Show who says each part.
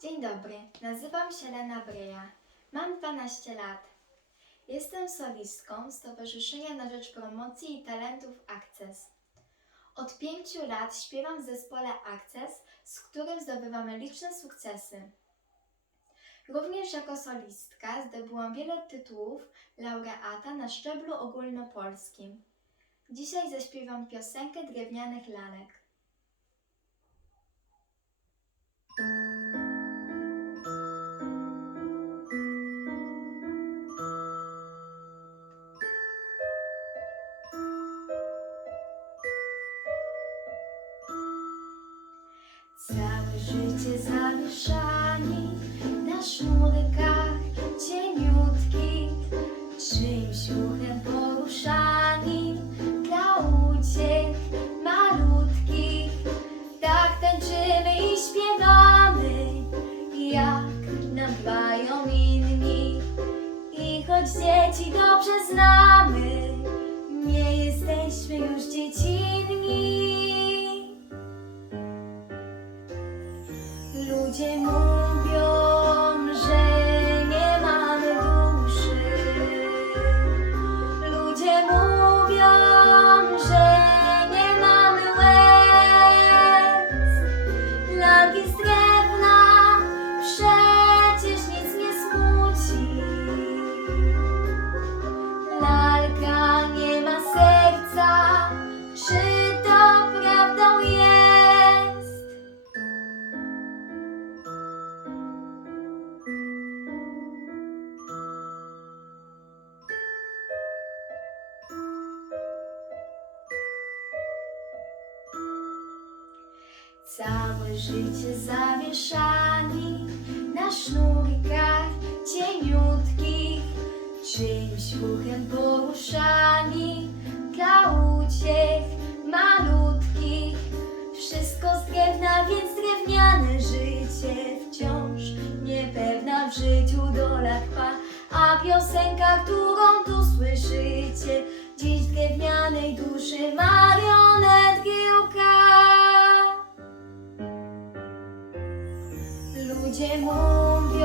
Speaker 1: Dzień dobry, nazywam się Lena Breja. Mam 12 lat. Jestem solistką Stowarzyszenia na Rzecz Promocji i Talentów Access. Od pięciu lat śpiewam w zespole Access, z którym zdobywamy liczne sukcesy. Również jako solistka zdobyłam wiele tytułów laureata na szczeblu ogólnopolskim. Dzisiaj zaśpiewam piosenkę drewnianych lalek. Całe życie zawieszani na sznurkach cieniutkich, czyimś ruchem poruszani dla uciech malutkich. Tak tańczymy i śpiewamy, jak nam grają inni. I choć dzieci dobrze znamy, nie jesteśmy już dziecinni. Ludzie mówią, że nie mamy duszy. Ludzie mówią, Całe życie zawieszani na sznurkach cieniutkich, czyimś ruchem poruszani dla uciech malutkich. Wszystko z drewna, więc drewniane życie wciąż niepewna w życiu trwa. A piosenka, którą tu słyszycie, dziś drewnianej duszy marionetki Llegó un